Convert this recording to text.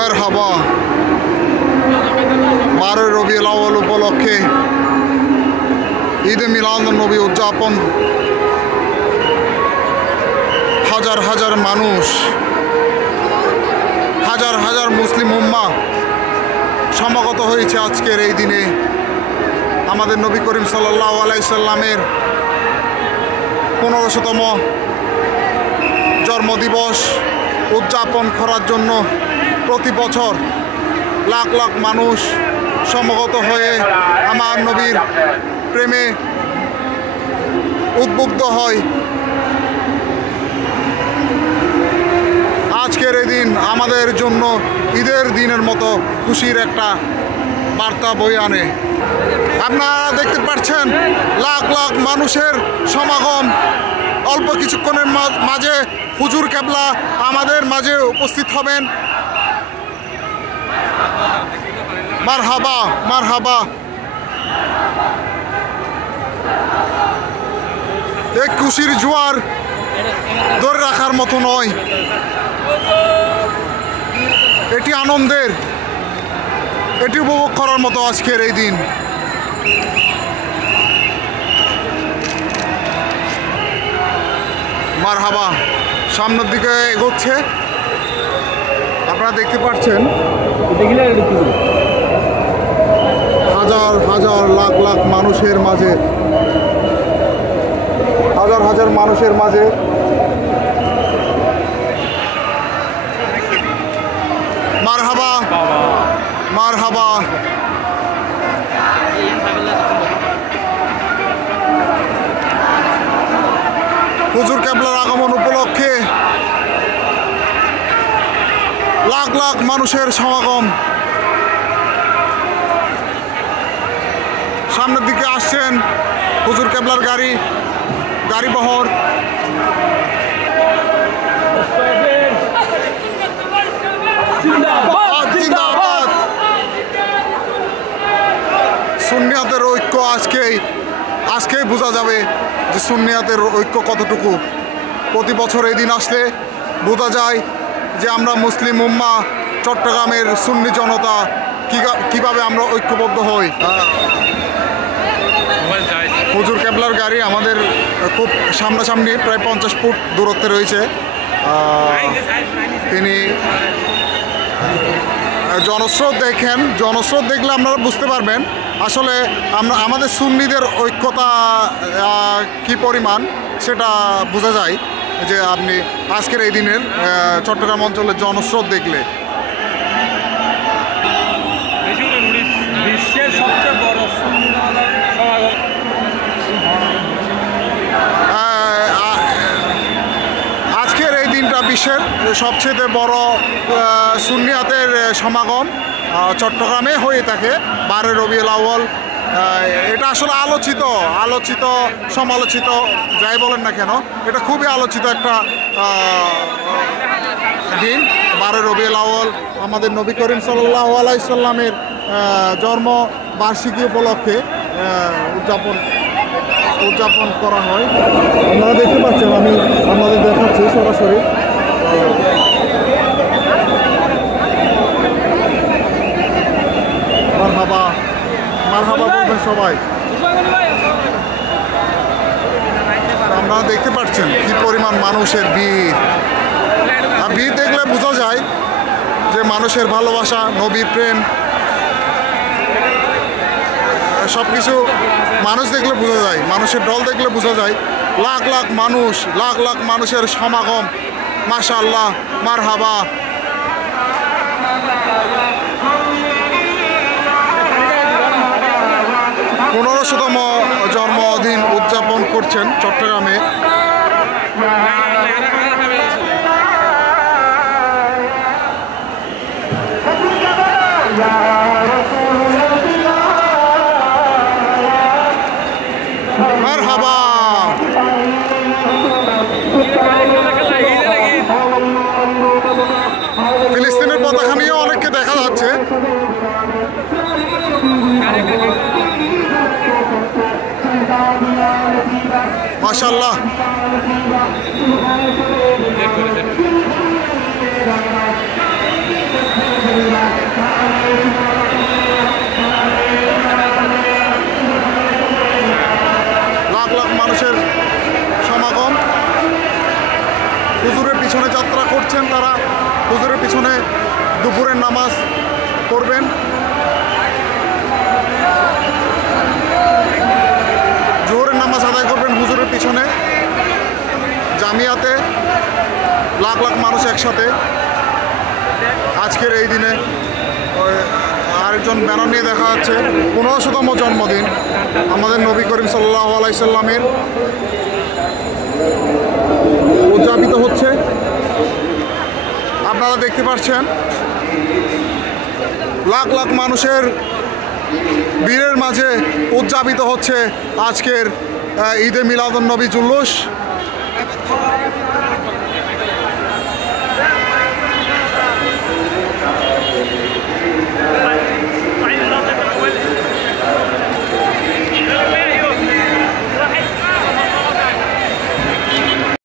মারহাবা 12 রবিউল আউয়াল উপলক্ষে ঈদে মিলাদুন্নবী উদযাপন। হাজার হাজার মানুষ, হাজার হাজার মুসলিম উম্মাহ সমাগত হয়েছে আজকের এই দিনে আমাদের নবী করিম সাল্লাল্লাহু আলাইহি সাল্লামের 1500তম জন্মদিবস উদযাপন করার জন্য। প্রতি বছর লাখ লাখ মানুষ সমবেত হয়ে আমার নবীর প্রেমে উদ্বুদ্ধ হয়। আজকের এই দিন আমাদের জন্য ঈদের দিনের মতো খুশির একটা বার্তা বয়ে আনে। আপনারা দেখতে পাচ্ছেন লাখ লাখ মানুষের সমাগম। অল্প কিছুক্ষণের মাঝে হুজুর কেবলা আমাদের মাঝে উপস্থিত হবেন। মারহাবা মারহাবা। এই খুশির জোয়ার ধরে রাখার মতো নয়, এটি আনন্দের, এটি উপভোগ করার মতো আজকের এই দিন। মারহাবা সামনের দিকে এগোচ্ছে, আপনারা দেখতে পাচ্ছেন হাজার হাজার লাখ লাখ মানুষের মাঝে, হাজার হাজার মানুষের মাঝে মারহাবা মারহাবা। হুজুর কেবলার আগমন উপলক্ষে লাখ লাখ মানুষের সমাগম। সামনের দিকে আসছেন হুজুর কেবলার গাড়ি বহর। জিন্দাবাদ। সুন্নিয়াতের ঐক্য আজকেই বোঝা যাবে যে সুন্নিয়াতের ঐক্য কতটুকু। প্রতি বছর এই দিন আসলে বোঝা যায় যে আমরা মুসলিম উম্মাহ, চট্টগ্রামের সুন্নি জনতা কিভাবে আমরা ঐক্যবদ্ধ হই। হুজুর কেবলার গাড়ি আমাদের খুব সামনাসামনি, প্রায় 50 ফুট দূরত্বে রয়েছে। তিনি জনস্রোত দেখেন, জনস্রোত দেখলে আপনারা বুঝতে পারবেন আসলে আমাদের সুন্নিদের ঐক্যতা কি পরিমাণ, সেটা বোঝা যায় যে আপনি আজকের এই দিনের চট্টগ্রাম অঞ্চলের জনস্রোত দেখলে। বিশ্বের সবচেয়ে বড় আজকের এই দিনটা বিশ্বের সবচেয়ে বড় সুন্নিয়াতের সমাগম চট্টগ্রামে হয়ে থাকে 12 রবিউল আউয়াল। এটা আসলে আলোচিত সমালোচিত যাই বলেন না কেন, এটা খুবই আলোচিত একটা দিন 12 রবিউল আউয়াল। আমাদের নবী করিম সাল্লাল্লাহু আলাইহি সাল্লামের জন্ম বার্ষিকী উপলক্ষে উদযাপন করা হয়। আপনারা দেখতে পাচ্ছেন, আমি আপনাদের দেখাচ্ছি সরাসরি। মারহাবা মারহাবা বলবেন সবাই। আপনারা দেখতে পাচ্ছেন কি পরিমাণ মানুষের ভিড়। আর ভিড় দেখলে বোঝা যায় যে মানুষের ভালোবাসা, নবীর প্রেম, সব কিছু মানুষ দেখলে বোঝা যায়, মানুষের ঢল দেখলে বোঝা যায়। লাখ লাখ মানুষ, লাখ লাখ মানুষের সমাগম। মাশাআল্লাহ মারহাবা। পনেরোশোতম জন্মদিন উদযাপন করছেন চট্টগ্রামে। মারহাবা। ফিলিস্তিনের পতাকা নিয়ে অনেককে দেখা যাচ্ছে। মাশাআল্লাহ। পিছনে দুপুরের নামাজ পড়বেন। জোহরের নামাজ আদায় করবেন হুজুরের পিছনে জামিয়াতে। লাখ লাখ মানুষ একসাথে আজকের এই দিনে। আরেকজন ব্যানার নিয়ে দেখা যাচ্ছে 1500তম জন্মদিন আমাদের নবী করিম সাল্লাল্লাহু আলাইহি সাল্লামের উদযাপিত হচ্ছে। আপনারা দেখতে পাচ্ছেন লাখ লাখ মানুষের ভিড়ের মাঝে উদযাপিত হচ্ছে আজকের ঈদে মিলাদুন নবী জুলুস।